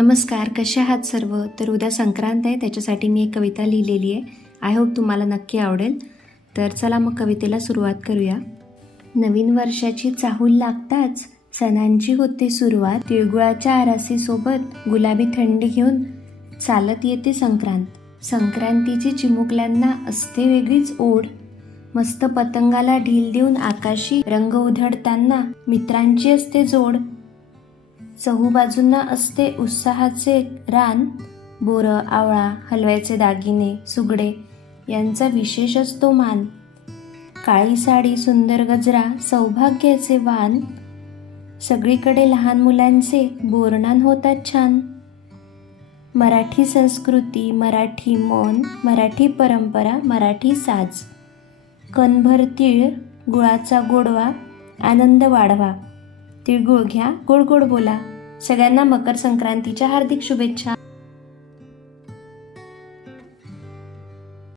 नमस्कार कसे आहात सर्व? तर उद्या संक्रांत आहे त्याच्यासाठी मी एक कविता लिहिलेली आहे. आय होप तुम्हाला नक्की आवडेल. तर चला मग कवितेला सुरुवात करूया. नवीन वर्षाची चाहूल लागताच सणांची होते सुरुवात. तिळगुळाच्या आरासीसोबत गुलाबी थंडी घेऊन चालत येते संक्रांत. संक्रांतीची चिमुकल्यांना असते वेगळीच ओढ. मस्त पतंगाला ढील देऊन आकाशी रंग उधळताना मित्रांची असते जोड. चहूबाजूंना असते उत्साहाचे रान बोरं आवळा हलव्याचे दागिने सुगडे यांचा विशेष असतो मान. काळी साडी सुंदर गजरा सौभाग्याचे वान. सगळीकडे लहान मुलांचे बोरणान होतात छान. मराठी संस्कृती मराठी मन मराठी परंपरा मराठी साज. कणभर तीळ गुळाचा गोडवा आनंद वाढवा. तिळगुळ घ्या गोड गोड बोला. सगळ्यांना मकर संक्रांतीच्या हार्दिक शुभेच्छा.